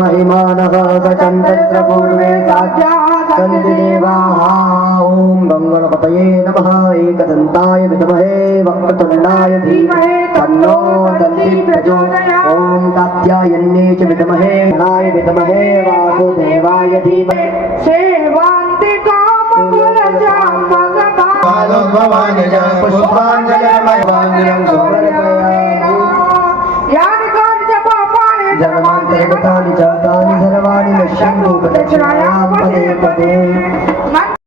महिमानः सचन्तत्र पूर्वे सन्ति देवाः ॐ गङ्गणपतये नमः एकदन्ताय विद्महे वक्रतुण्डाय धीमहि तन्नो दन्तिः प्रचोदयात् ॐ कात्यायन्ये च विद्महे गणाय विद्महे वासुदेवाय धीमहि सेवान्ति कामकुलजां भगवान् पुष्पाञ्जलिर्मयवाञ्जलिं जन्मान्तरिगतानि च तानि सर्वाणि नश्यन्तु प्रदक्षिणायां पदे पदे